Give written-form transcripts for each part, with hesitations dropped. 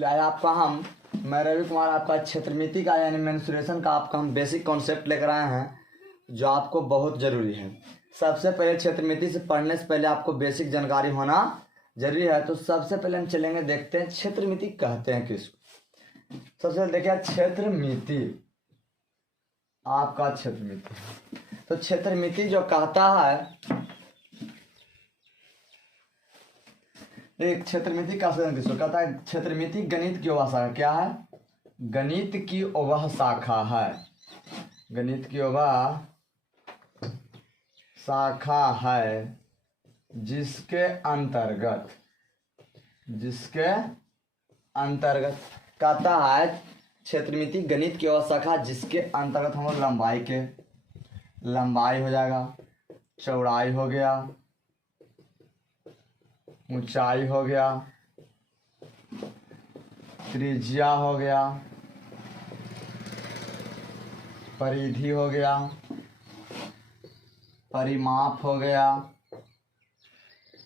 चलिए आज आपका मैं रवि कुमार आपका क्षेत्रमिति का यानी मेंसुरेशन का आपका हम बेसिक कॉन्सेप्ट लेकर आए हैं जो आपको बहुत ज़रूरी है। सबसे पहले क्षेत्रमिति से पढ़ने से पहले आपको बेसिक जानकारी होना जरूरी है। तो सबसे पहले हम चलेंगे, देखते हैं क्षेत्रमिति कहते हैं किसको। सबसे पहले देखिए क्षेत्रमिति, आपका क्षेत्रमिति। तो क्षेत्रमिति जो कहता है, एक क्षेत्रमिति का साधन किसको कहता है? क्षेत्रमिति गणित की वह शाखा क्या है? गणित की वह शाखा है। गणित की वह शाखा है जिसके अंतर्गत कहता है क्षेत्रमिति गणित की वह शाखा जिसके अंतर्गत हम लंबाई हो जाएगा, चौड़ाई हो गया, ऊंचाई हो गया, त्रिज्या हो गया, परिधि हो गया, परिमाप हो गया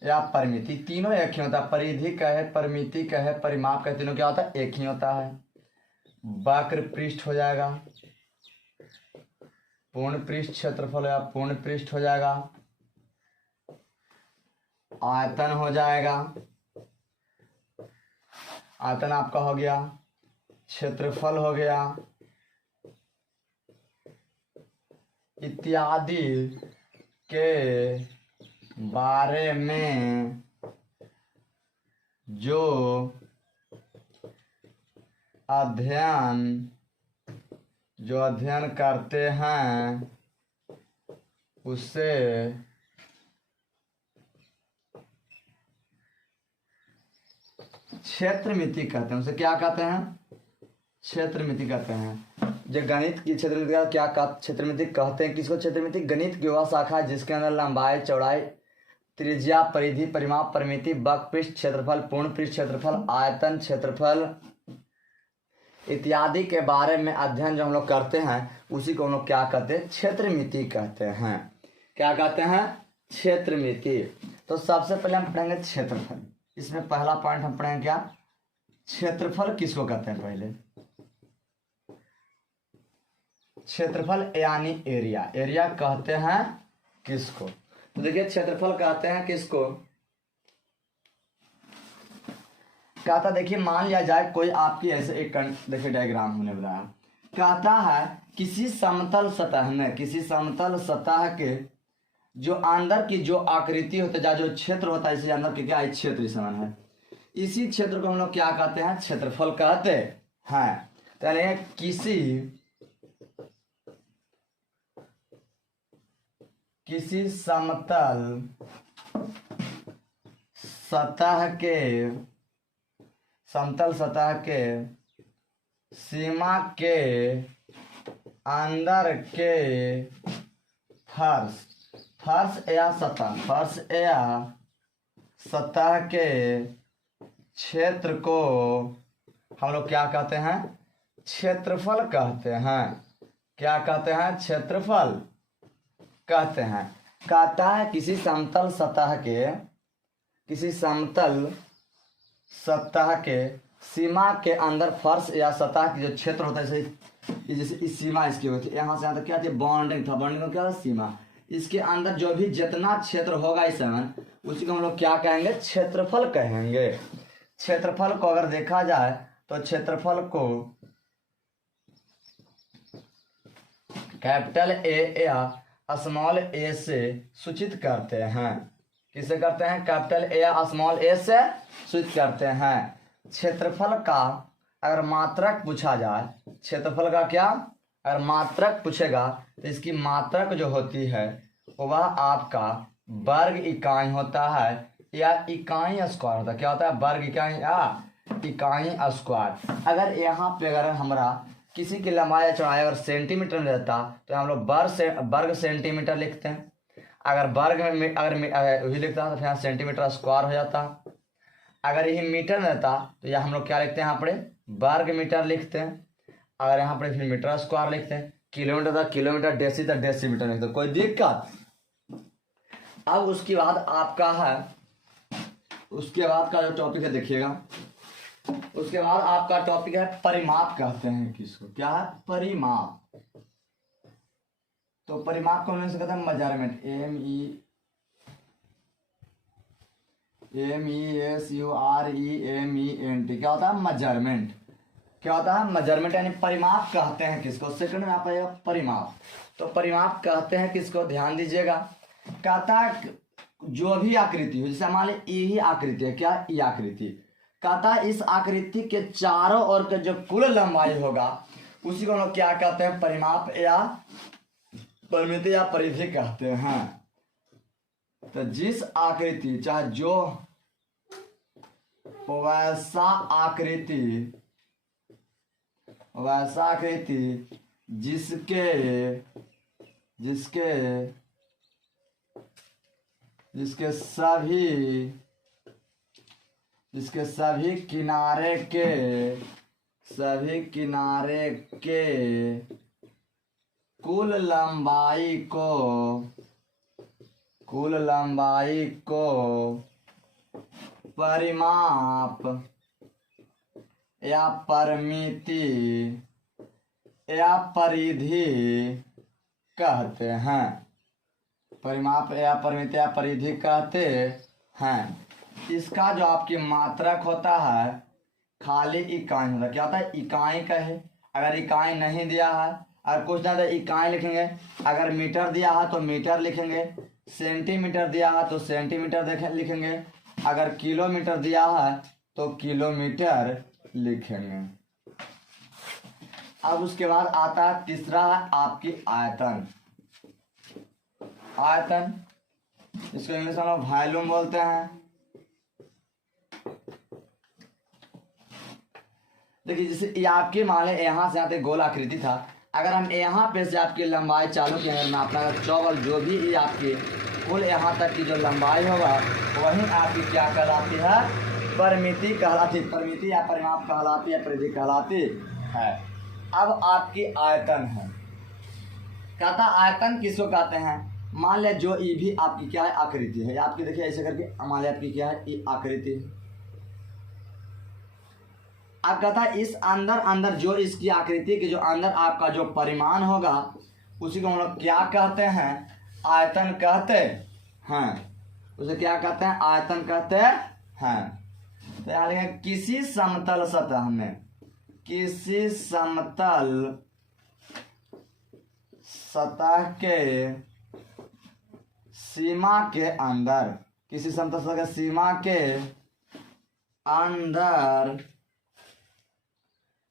या परिमिति, तीनों एक ही होता है। परिधि कहे, परिमिति कहे, परिमाप कहे, तीनों क्या होता है? एक ही होता है। वक्र पृष्ठ हो जाएगा, पूर्ण पृष्ठ क्षेत्रफल या पूर्ण पृष्ठ हो जाएगा, आयतन हो जाएगा, आयतन आपका हो गया, क्षेत्रफल हो गया, इत्यादि के बारे में जो अध्ययन करते हैं उसे क्षेत्रमिति कहते हैं। उसे क्या कहते हैं? क्षेत्रमिति कहते हैं। जो गणित की क्षेत्रमिति का क्या क्षेत्रमिति कहते हैं किसको? क्षेत्रमिति गणित की वह शाखा है जिसके अंदर लंबाई, चौड़ाई, त्रिज्या, परिधि, परिमाप, परिमिति, वक्र पृष्ठ क्षेत्रफल, पूर्ण पृष्ठ क्षेत्रफल, आयतन, क्षेत्रफल इत्यादि के बारे में अध्ययन जो हम लोग करते हैं उसी को हम लोग क्या कहते हैं? क्षेत्रमिति कहते हैं। क्या कहते हैं? क्षेत्रमिति। तो सबसे पहले हम पढ़ेंगे क्षेत्रफल। इसमें पहला पॉइंट हम पढ़ेंगे क्या? क्षेत्रफल किसको कहते हैं? पहले क्षेत्रफल यानी एरिया। एरिया कहते हैं किसको? तो देखिए क्षेत्रफल कहते हैं किसको? कहता देखिए, मान लिया जाए कोई आपकी ऐसे एक देखिए डायग्राम होने वाला है। कहता है किसी समतल सतह के जो अंदर की जो आकृति होता है, जो क्षेत्र होता है, इसी अंदर के क्या है? क्षेत्र समान है। इसी क्षेत्र को हम लोग क्या कहते हैं? क्षेत्रफल कहते हैं। तो किसी समतल सतह के सीमा के अंदर के फर्श या सतह के क्षेत्र को हम लोग क्या कहते हैं? क्षेत्रफल कहते हैं। क्या कहते हैं? क्षेत्रफल कहते हैं। कहता है किसी समतल सतह के सीमा के अंदर फर्श या सतह की जो क्षेत्र होता है, जैसे इस सीमा इसकी होती है, यहाँ से यहाँ तक क्या थी? बॉन्डिंग था। बॉन्डिंग में क्या था? सीमा। इसके अंदर जो भी जितना क्षेत्र होगा इस समय, उसी को हम लोग क्या कहेंगे? क्षेत्रफल कहेंगे। क्षेत्रफल को अगर देखा जाए तो क्षेत्रफल को कैपिटल ए या स्मॉल ए से सूचित करते हैं। किसे करते हैं? कैपिटल ए या स्मॉल ए से सूचित करते हैं। क्षेत्रफल का अगर मात्रक पूछा जाए, क्षेत्रफल का क्या अगर मात्रक पूछेगा तो इसकी मात्रक जो होती है वह आपका वर्ग इकाई होता है या इकाई स्क्वायर होता है। क्या होता है? वर्ग इकाई या इकाई स्क्वायर। अगर यहाँ पे अगर हमारा किसी की लंबाई या चौड़ाई अगर सेंटीमीटर में रहता तो हम लोग वर्ग सेंटीमीटर लिखते हैं। अगर वर्ग में अगर वही लिखता तो फिर सेंटीमीटर स्क्वायर हो जाता। अगर यही मीटर में रहता तो यह हम लोग क्या लिखते हैं? यहाँ पर वर्ग मीटर लिखते हैं। अगर यहाँ पर फिर मीटर स्क्वायर लिखते हैं। किलोमीटर था किलोमीटर, डेसी था डेसीमीटर लिखते हैं। कोई दिक्कत? अब उसके बाद आपका है, उसके बाद का जो टॉपिक है देखिएगा, उसके बाद आपका टॉपिक है परिमाप कहते हैं किसको, क्या है परिमाप। तो परिमाप को हम से कहते हैं मेजरमेंट, MESUREMENT, क्या होता है मेजरमेंट। क्या होता है मेजरमेंट, यानी परिमाप कहते हैं किसको। सेकंड में आप आएगा परिमाप। तो परिमाप कहते हैं किसको, ध्यान दीजिएगा। कहता है जो भी आकृति हो, जैसे मान ली यही आकृति है, क्या ये आकृति, कहता है इस आकृति के चारों ओर के जो कुल लंबाई होगा उसी को हम लोग क्या कहते हैं, परिमाप या परिमिति या परिधि कहते हैं। तो जिस आकृति, चाहे जो वैसा आकृति जिसके सभी किनारे के कुल लंबाई को परिमाप या परिमिति या परिधि कहते हैं। परिमाप या परिमिति या परिधि कहते हैं। इसका जो आपकी मात्रक होता है खाली इकाई होता है। क्या होता है, इकाई का है। अगर इकाई नहीं दिया है, अगर कुछ ना तो इकाई लिखेंगे। अगर मीटर दिया है तो मीटर लिखेंगे, सेंटीमीटर दिया है तो सेंटीमीटर लिखेंगे, अगर किलोमीटर दिया है तो किलोमीटर लिखेंगे। अब उसके बाद आता है तीसरा है आपकी आयतन। इसको इंग्लिश में वॉल्यूम बोलते हैं। देखिए जैसे ये आपके मान लें यहाँ से आते गोल आकृति था, अगर हम यहाँ पे से आपकी लंबाई चालू किए हैं नापना, चौबल जो भी ये आपकी कुल यहाँ तक की जो लंबाई होगा वही आपकी क्या कहलाती है, परिमिति कहलाती, परिमिति या परिमाप कहलाती है, परिधि कहलाती है। अब आपकी आयतन है। कहता आयतन किसको कहते हैं, मान ले जो ये भी आपकी क्या है आकृति है, आपकी देखिए ऐसे करके मान ले आपकी क्या है ये आकृति है। अब कहता है इस अंदर जो इसकी आकृति के जो अंदर आपका जो परिमाण होगा उसी को हम लोग क्या कहते हैं, आयतन कहते हैं। उसे क्या कहते हैं, आयतन कहते हैं। तो यहाँ लिखेंगे किसी समतल सतह के सीमा के अंदर, किसी समतल सतह के सीमा के अंदर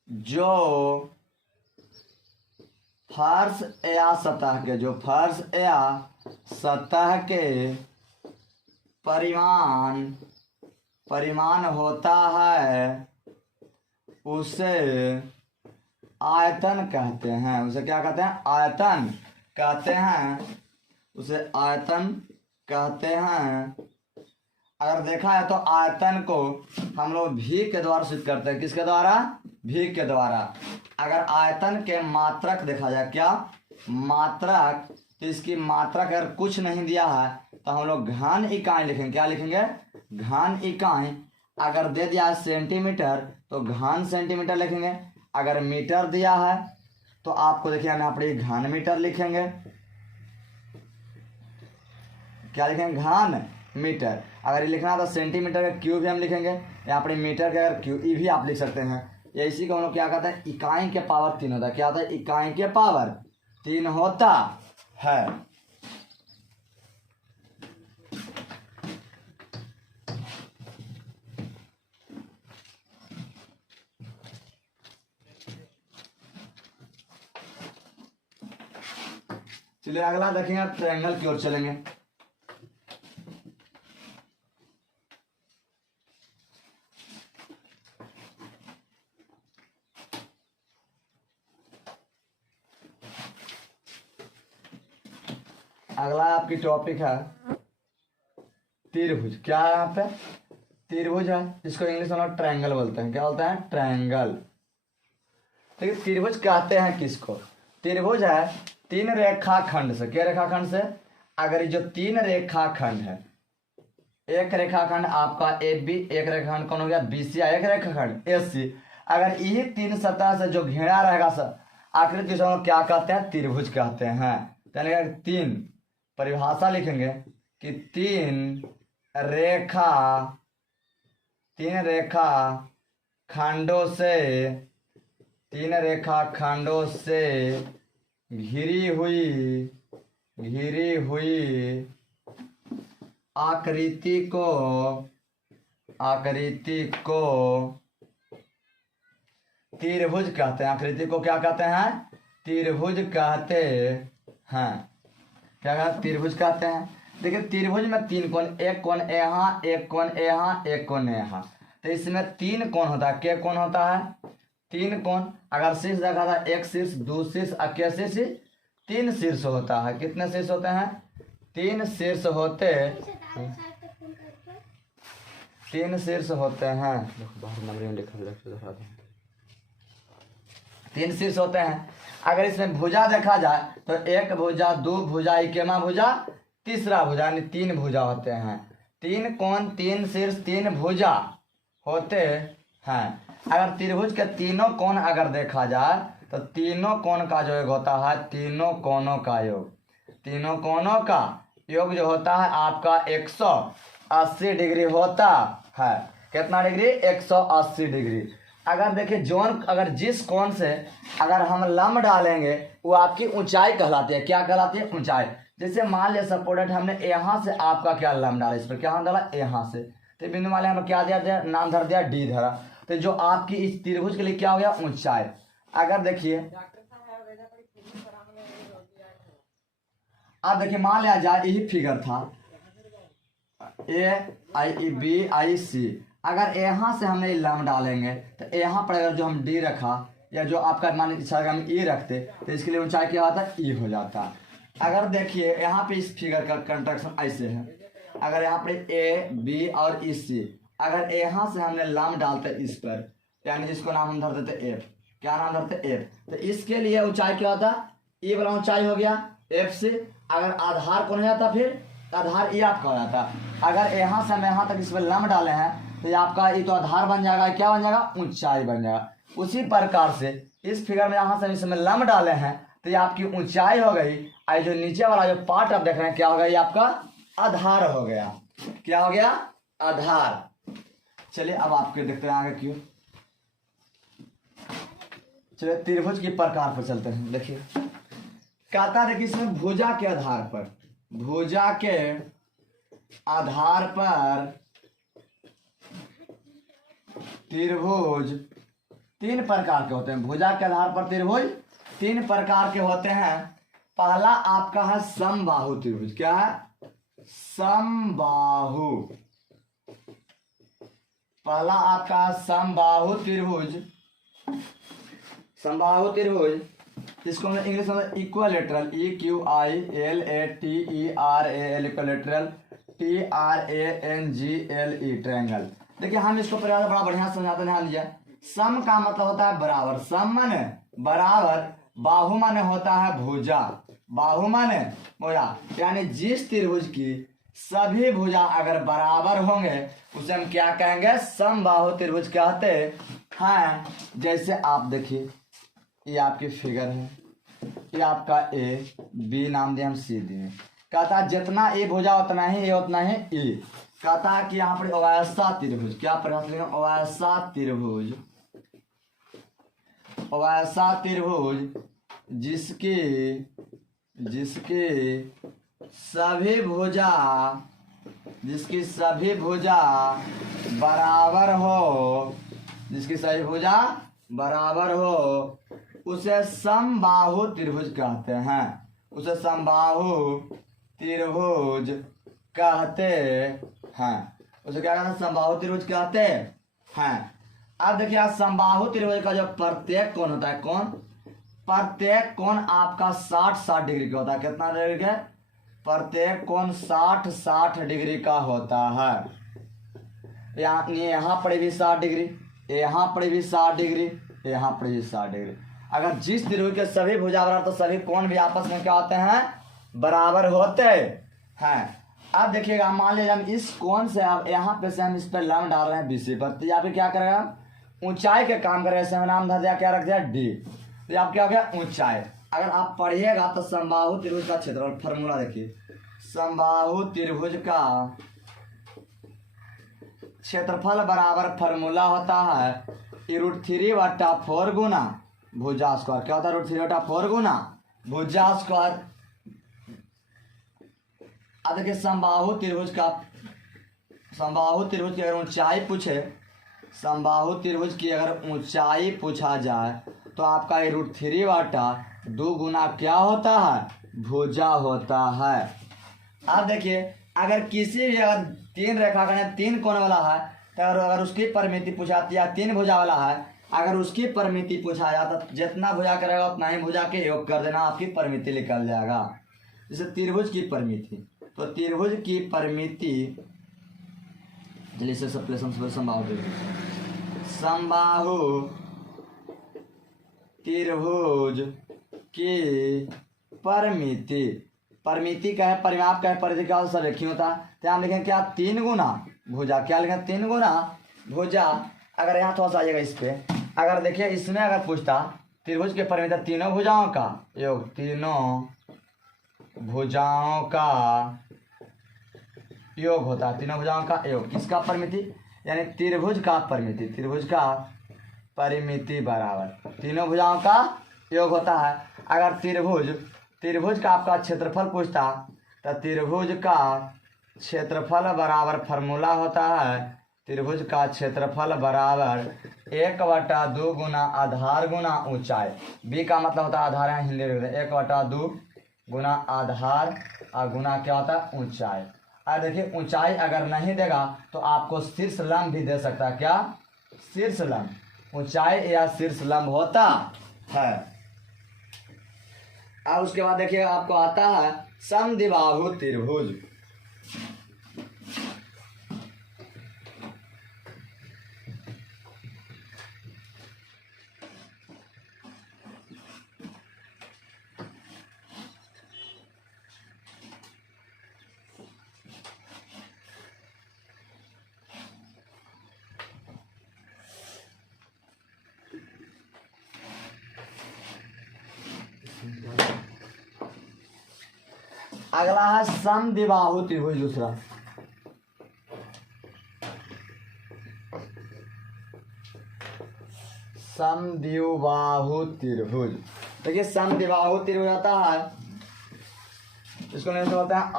जो फर्श या सतह के परिमाण होता है उसे आयतन कहते हैं। उसे क्या कहते हैं, आयतन कहते हैं। उसे आयतन कहते हैं। अगर देखा है तो आयतन को हम लोग भी के द्वारा सिद्ध करते हैं। किसके द्वारा, भी के द्वारा। अगर आयतन के मात्रक देखा जाए, क्या मात्रक, तो इसकी मात्रक अगर कुछ नहीं दिया है तो हम लोग घन इकाई लिखेंगे। क्या लिखेंगे, घन इकाई। अगर दे दिया है सेंटीमीटर तो घन सेंटीमीटर लिखेंगे। अगर मीटर दिया है तो आपको देखिए यहाँ पर घन मीटर लिखेंगे। क्या लिखेंगे, घन मीटर। अगर ये लिखना तो सेंटीमीटर का क्यू भी हम लिखेंगे। यहाँ पर मीटर का अगर क्यू ई भी आप लिख सकते हैं। ये इसी को हम लोग क्या कहते हैं, इकाई के पावर 3 होता है। क्या होता है, इकाई के पावर 3 होता है। चलिए अगला देखेंगे, ट्रायंगल की ओर चलेंगे। अगला आपकी टॉपिक है त्रिभुज। क्या है यहाँ पे, त्रिभुज है, जिसको इंग्लिश में लोग ट्रायंगल बोलते हैं। क्या बोलते हैं, ट्रायंगल। ठीक है, त्रिभुज कहते हैं किसको, त्रिभुज है 3 रेखाखंड से। क्या रेखाखंड से, अगर ये जो 3 रेखाखंड है, एक रेखाखंड आपका ए बी, एक रेखाखंड कौन हो गया बी सी, एक रेखाखंड ए सी। अगर यही तीन सतह से जो घेरा रहेगा सर आकृति को क्या कहते हैं, त्रिभुज कहते हैं। यानी तीन परिभाषा लिखेंगे कि तीन रेखा खंडों से घिरी हुई आकृति को त्रिभुज कहते हैं। आकृति को क्या कहते हैं, त्रिभुज कहते हैं। क्या कहते हैं, त्रिभुज कहते हैं। देखिए त्रिभुज में तीन कोण, एक कोण यहाँ, एक कोण यहाँ, एक कोण यहाँ। तो इसमें तीन कोण होता है। क्या कोण होता है, तीन कोण। अगर शीर्ष देखा था एक शीर्ष, दो शीर्ष, क्या शीर्ष, तीन शीर्ष होता है। कितने शीर्ष होते हैं, तीन शीर्ष होते हैं। तीन शीर्ष होते हैं। अगर इसमें भुजा देखा जाए तो एक भुजा, दो भुजा, इकेमा भुजा, तीसरा भुजा, यानी तीन भुजा होते हैं। तीन कोण, तीन शीर्ष, तीन भुजा होते हैं। अगर त्रिभुज के तीनों कोण अगर देखा जाए तो तीनों कोण का जो योग होता है, तीनों कोणों का योग, तीनों कोणों का योग जो होता है आपका 180 डिग्री होता है। कितना डिग्री, 180 डिग्री। अगर देखिए जोन, अगर जिस कोण से अगर हम लंब डालेंगे वो आपकी ऊंचाई कहलाती है। क्या कहलाती है, ऊंचाई। जैसे मान लिया सपोर्टेड हमने यहाँ से आपका क्या लंब डाला, इस पर क्या डाला, यहाँ से, तो बिंदु वाले हमें क्या दिया, नाम धर दिया डी धरा। तो जो आपकी इस त्रिभुज के लिए क्या हो गया, ऊंचाई। अगर देखिए अब देखिए मान लिया जाए यही फिगर था ए आई बी आई सी। अगर यहाँ से हमने लंब डालेंगे तो यहाँ पर अगर जो हम डी रखा या जो आपका मान हम ई रखते तो इसके लिए ऊंचाई क्या होता है, ई हो जाता। अगर देखिए यहाँ पे इस फिगर का कंस्ट्रक्शन ऐसे है। अगर यहाँ पे ए बी और ई सी, अगर यहाँ से हमने लंब डालते इस पर, यानी इसको नाम हम धर देते एफ। क्या नाम धरते, एफ। तो इसके लिए ऊंचाई क्या होता, ई वाला ऊंचाई हो गया एफ से। अगर आधार कौन हो जाता, फिर आधार ई आपका हो जाता। अगर यहाँ से हम यहाँ तक इस पर लंब डाले हैं तो ये आपका ये तो आधार बन जाएगा, क्या बन जाएगा, ऊंचाई बन जाएगा। उसी प्रकार से इस फिगर में यहाँ से इसमें लंब डाले हैं तो ये आपकी ऊंचाई हो गई। और जो नीचे वाला जो पार्ट आप देख रहे हैं क्या हो गया, ये आपका आधार हो गया। क्या हो गया, आधार। चलिए अब आपके देखते हैं आगे क्यों। चलिए त्रिभुज के प्रकार पर चलते हैं। देखिए कहता है कि इसमें भुजा के आधार पर त्रिभुज तीन प्रकार के होते हैं। भुजा के आधार पर त्रिभुज तीन प्रकार के होते हैं। पहला आपका है समबाहु त्रिभुज। क्या है, समबाहु। पहला आपका समबाहु त्रिभुज। समबाहु त्रिभुज जिसको हम इंग्लिश में equilateral, EQUILATERAL, equilateral, TRANGLE, triangle. देखिए हम इसको पहले बड़ा बढ़िया समझाते हैं। लीजिए सम का मतलब होता है बराबर, सम माने बराबर, बाहु माने होता है भुजा, बाहु माने भुजा। यानी जिस त्रिभुज की सभी भुजा अगर बराबर होंगे उसे हम क्या कहेंगे, समबाहु त्रिभुज कहते हैं। जैसे आप देखिए ये आपकी फिगर है, ये आपका ए, बी नाम दिए, हम सी दिए। कहता है जितना ए भुजा उतना ही ए, उतना ही ई। कहता है कि यहाँ पर अवैसा त्रिभुज, क्या परिभाषा, अवैसा त्रिभुज, अवैसा त्रिभुज जिसकी सभी भुजा बराबर हो, उसे समबाहु त्रिभुज कहते हैं। उसे समबाहु त्रिभुज कहते हैं। उसे क्या कहते हैं, समबाहु त्रिभुज कहते हैं। अब देखिए समबाहु त्रिभुज का जो प्रत्येक कोण होता है, प्रत्येक कोण आपका 60-60 डिग्री का होता है। कितना डिग्री का, प्रत्येक कोण 60-60 डिग्री का होता है। यहाँ पर भी 60 डिग्री, यहाँ पर भी 60 डिग्री, यहाँ पर भी 60 डिग्री। अगर जिस त्रिभुज के सभी भुजा बराबर तो सभी कोण भी आपस में क्या होते हैं, बराबर होते हैं। अब देखिएगा, मान लीजिए हम इस कोण से अब यहाँ पे से हम इस पर लंब डाल रहे हैं BC पर, तो यहाँ पे क्या करेगा, ऊंचाई के काम करेगा, ऐसे नाम धर दिया, क्या रख दिया D, तो यहाँ क्या हो गया ऊंचाई। अगर आप पढ़िएगा तो समबाहु त्रिभुज का क्षेत्रफल, फॉर्मूला देखिए, समबाहु त्रिभुज का क्षेत्रफल बराबर फॉर्मूला होता है √3/4 गुना भुजा स्क्वायर। क्या होता है √3/4 गुना भुजा स्क्वायर। अब देखिए समबाहु त्रिभुज की अगर ऊंचाई पूछे, समबाहु त्रिभुज की अगर ऊंचाई पूछा जाए तो आपका ये √3/2 गुना क्या होता है, भुजा होता है। अब देखिए अगर किसी भी अगर 3 रेखाखंड 3 कोण वाला है तो अगर उसकी परिमिति पूछाती है, 3 भुजा वाला है, अगर उसकी परिमिति पूछा जाता तो जितना भुजा करेगा उतना ही भुजा के योग कर देना, आपकी परिमिति निकल जाएगा। जैसे त्रिभुज की परिमिति, तो त्रिभुज की परिमिति, चलिए से समबाहु त्रिभुज की परिमिति का है, परिमाप का है, परिधि का सब एक ही होता है। तो हम लिखें क्या 3 गुना भुजा, क्या लिखें 3 गुना भुजा। अगर यहाँ थोड़ा सा आइएगा इस पे, अगर देखिए इसमें अगर पूछता त्रिभुज के परिमिति तीनों भुजाओं का योग, तीनों भुजाओं का योग होता है, तीनों भुजाओं का योग, किसका परिमिति, यानी त्रिभुज का परिमिति बराबर तीनों भुजाओं का योग होता है। अगर त्रिभुज का आपका क्षेत्रफल पूछता तो त्रिभुज का क्षेत्रफल बराबर फॉर्मूला होता है, त्रिभुज का क्षेत्रफल बराबर 1/2 गुना आधार गुना ऊंचाई। बी का मतलब होता है आधार, है हिंदी में 1/2 गुना आधार और गुना क्या होता है ऊंचाई। और देखिए ऊंचाई अगर नहीं देगा तो आपको शीर्ष लंब भी दे सकता है, क्या शीर्ष लंब, ऊंचाई या शीर्ष लंब होता है। और उसके बाद देखिए आपको आता है समद्विबाहु त्रिभुज। अगला है समद्विबाहु त्रिभुज दूसरा। समद्विबाहु त्रिभुज, देखिए समद्विबाहु त्रिभुज आता है, इसको नहीं बोलते हैं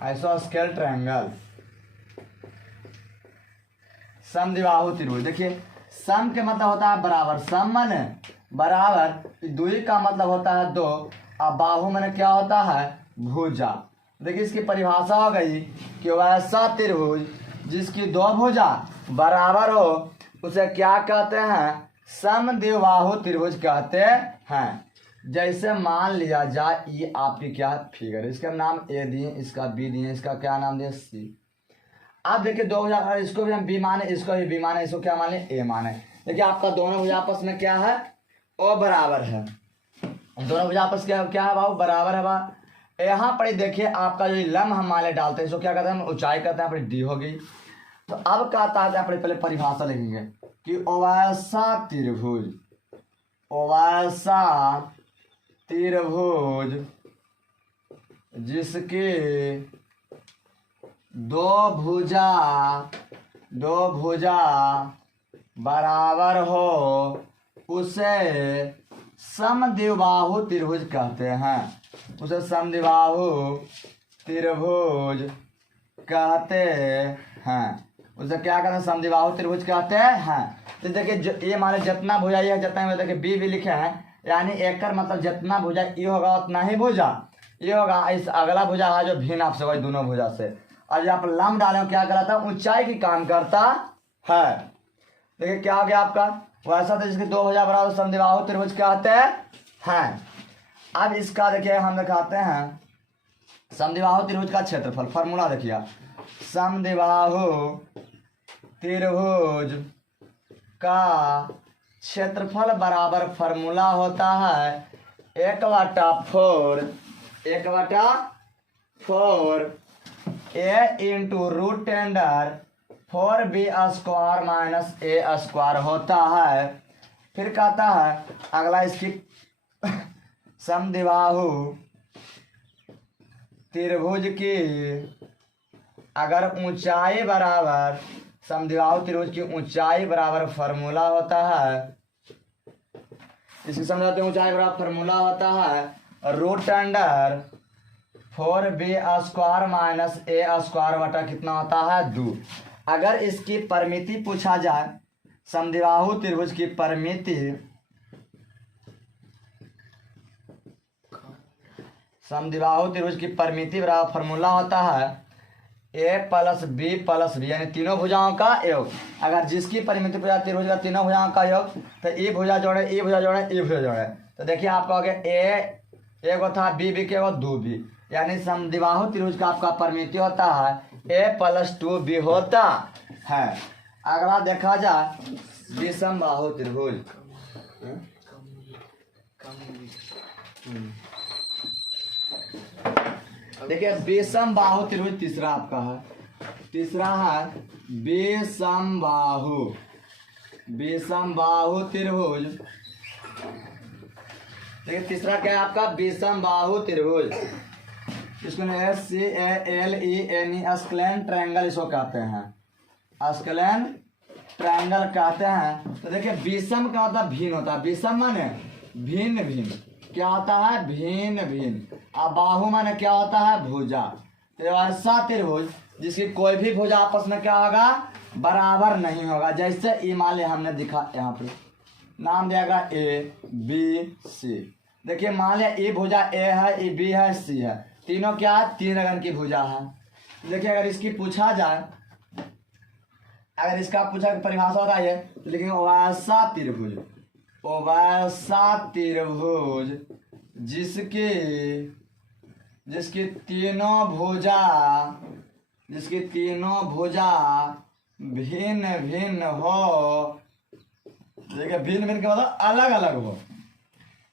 आइसोस्केल ट्रायंगल। समद्विबाहु त्रिभुज, देखिए सम के मतलब होता है बराबर, सम माने बराबर, द्वि का मतलब होता है 2 और बाहु माने क्या होता है भुजा। देखिए इसकी परिभाषा हो गई कि वैसा त्रिभुज जिसकी 2 भुजा बराबर हो उसे क्या कहते हैं, समद्विबाहु त्रिभुज कहते हैं। जैसे मान लिया जाए ये आपकी क्या फिगर, इसका नाम ए दिए, इसका बी दिए, इसका क्या नाम दिए सी। आप देखिए 2 भुजा, इसको भी हम बी माने, इसको भी बी माने, इसको क्या माने ए माने। देखिए आपका दोनों भुजा आपस में क्या है, ओ बराबर है, दोनों भुजा आपस क्या है बाबू, बराबर है बा। यहाँ पर देखिए आपका जो लंब हम माने डालते हैं इसको क्या कहते हैं, हम ऊंचाई कहते हैं, अपनी डी हो गई। तो अब कहता है अपने पहले परिभाषा लिखेंगे कि वैसा त्रिभुज जिसके 2 भुजा बराबर हो उसे समद्विबाहु त्रिभुज कहते हैं, उसे समद्विबाहु त्रिभुज कहते हैं, उसे क्या कहते हैं, समद्विबाहु त्रिभुज कहते हैं। तो देखिए ये माने जितना भुजा ये जितना, देखिए बी भी लिखे हैं, यानी एक मतलब जितना भुजा ये होगा उतना ही भुजा ये होगा, इस अगला भुजा है जो भिन्न आपसे होगा दोनों भुजा से। और जब आप लंब डाले क्या कराता है, ऊंचाई की काम करता है। देखिए क्या हो गया आपका, वैसा तो जिसके 2 भुजा बराबर समद्विबाहु त्रिभुज कहते हैं। अब इसका देखिए हम दिखाते हैं समद्विबाहु त्रिभुज का क्षेत्रफल, फॉर्मूला देखिए, समद्विबाहु त्रिभुज का क्षेत्रफल बराबर फॉर्मूला होता है 1/4 a into root under 4b² minus a² होता है। फिर कहता है अगला इसकी समद्विबाहु त्रिभुज की अगर ऊंचाई बराबर समद्विबाहु त्रिभुज की ऊंचाई बराबर फॉर्मूला होता है, इसकी समझाते हैं ऊंचाई बराबर फॉर्मूला होता है root under 4b² minus a² बटा कितना होता है 2। अगर इसकी परिमिति पूछा जाए, समद्विबाहु त्रिभुज की परिमिति बराबर फॉर्मूला होता है a plus b plus B, यानी तीनों भुजाओं का योग। अगर जिसकी परिमिति पूछा त्रिभुज का तीनों भुजाओं का योग, तो e भुजा जोड़े e भुजा जोड़े e भुजा जोड़े, तो देखिए आपका हो गया a एगो था b के वो 2b, यानी समद्विबाहु त्रिभुज का आपका परिमिति होता है a प्लस 2b होता है। अगला देखा जाए विषमबाहु त्रिभुज। देखिए विषमबाहु त्रिभुज तीसरा आपका है, तीसरा है विषमबाहु त्रिभुज। देखिए तीसरा क्या है आपका विषमबाहु त्रिभुज, इसको SCALENE स्क्लेन ट्रायंगल इसको कहते हैं, स्क्लेन ट्रायंगल कहते हैं। तो देखिए विषम का होता है भिन्न होता है, विषम माने भिन्न भिन्न, क्या होता है भिन्न भिन्न, और बाहु माने क्या होता है भुजा। तो ऐसा त्रिभुज जिसकी कोई भी भुजा आपस में क्या होगा बराबर नहीं होगा, जैसे ई मान लिया हमने दिखा यहाँ पे नाम दिया गया ABC। देखिए मान लिया ई भुजा A है, ई B है, C है, तीनों क्या है 3 अंगन की भुजा है। देखिए अगर इसकी पूछा जाए, अगर इसका पूछा परिभाषा होता है तो लिखेंगे वैसा त्रिभुज जिसकी तीनों भुजा भिन्न भिन्न हो। देखिए भिन्न भिन्न का मतलब अलग अलग हो,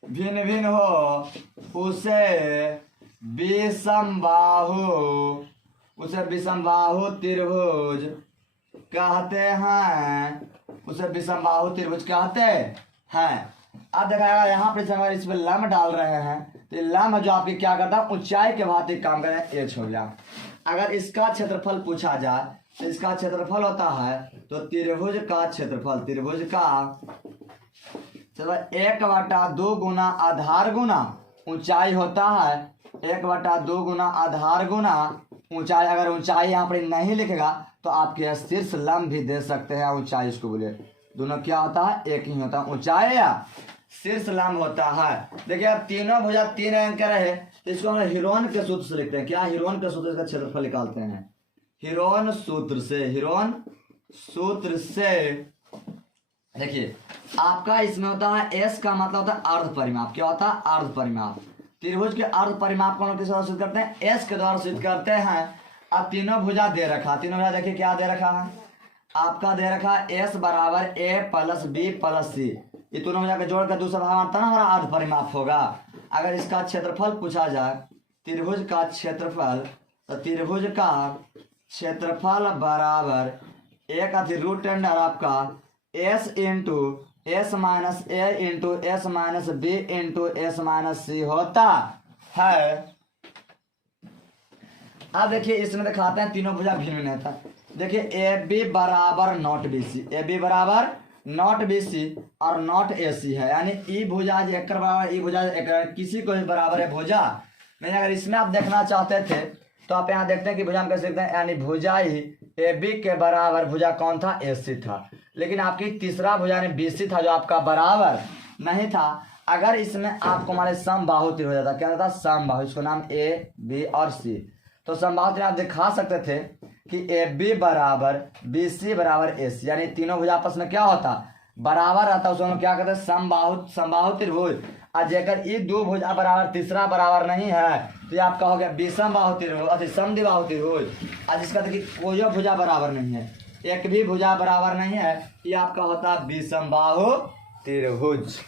भिन्न भिन्न हो, उसे विषमबाहु त्रिभुज कहते हैं, उसे विषमबाहु त्रिभुज कहते हैं। अब देखा यहाँ पर अगर इसमें लम्ब डाल रहे हैं तो लम्ब जो आपकी क्या करता है ऊंचाई के भांति काम करें h हो गया। अगर इसका क्षेत्रफल पूछा जाए तो इसका क्षेत्रफल होता है तो त्रिभुज का क्षेत्रफल 1/2 गुना आधार गुना ऊंचाई होता है, 1/2 गुना आधार गुना ऊंचाई। अगर ऊंचाई यहाँ पर नहीं लिखेगा तो आपके शीर्ष लंब भी दे सकते हैं, ऊंचाई इसको बोले, दोनों क्या होता है एक ही होता है, ऊंचाई या शीर्ष लंब होता है। देखिए अब तीनों भुजा 3 अंक का रहे तो इसको हम हीरोन के सूत्र से लिखते हैं। क्या हीरोन के सूत्र का क्षेत्रफल निकालते हैं, हीरोन सूत्र से। देखिए आपका इसमें होता है एस का मतलब होता है अर्ध परिमाप, क्या होता है अर्ध परिमाप। त्रिभुज के अर्ध परिमाप को हम किस द्वारा सिद्ध करते हैं, एस के द्वारा सिद्ध करते हैं। अब तीनों भुजा दे रखा, तीनों भुजा देखिए क्या दे रखा है आपका, दे रखा है एस बराबर a प्लस बी प्लस सी, ये दोनों भुजा के जोड़ कर दूसरा भाग आता ना हमारा अर्ध परिमाप होगा। अगर इसका क्षेत्रफल पूछा जाए त्रिभुज का क्षेत्रफल, तो त्रिभुज का क्षेत्रफल बराबर एक अति रूट अंडर आपका s into s minus a into s minus b into s minus c होता है। अब देखिए इसमें दिखाते हैं तीनों भुजा भिन्न भिन्न होता है। देखिए ए बी बराबर not B C, A B बराबर नॉट बी सी और नॉट ए सी है, यानी ई भुजा एक बराबर ई भुजा एक, किसी को भी बराबर है भुजा। मैंने अगर इसमें आप देखना चाहते थे तो आप यहाँ देखते हैं कि भुजा हम कैसे लिखते हैं, यानी भुजा ही ए बी के बराबर भुजा कौन था ए सी था, लेकिन आपकी तीसरा भुजा ने बी सी था जो आपका बराबर नहीं था। अगर इसमें आपको हमारे समबाहु त्रिभुज हो जाता, क्या था समबाहु, इसको नाम ए बी और सी, तो समबाहु त्रिभुज आप दिखा सकते थे कि ए बी बराबर बी सी बराबर ए सी, यानी तीनों भुजा आपस में क्या होता बराबर रहता, उसको हम क्या कहते हैं समबाहु त्रिभुज। और जेकर ये दो भुजा बराबर तीसरा बराबर नहीं है तो ये आपका हो गया विषमबाहु त्रिभुज, समद्विबाहु त्रिभुज। और जिसका देखिए कोई भुजा बराबर नहीं है, एक भी भुजा बराबर नहीं है, ये आपका होता है विषमबाहु त्रिभुज।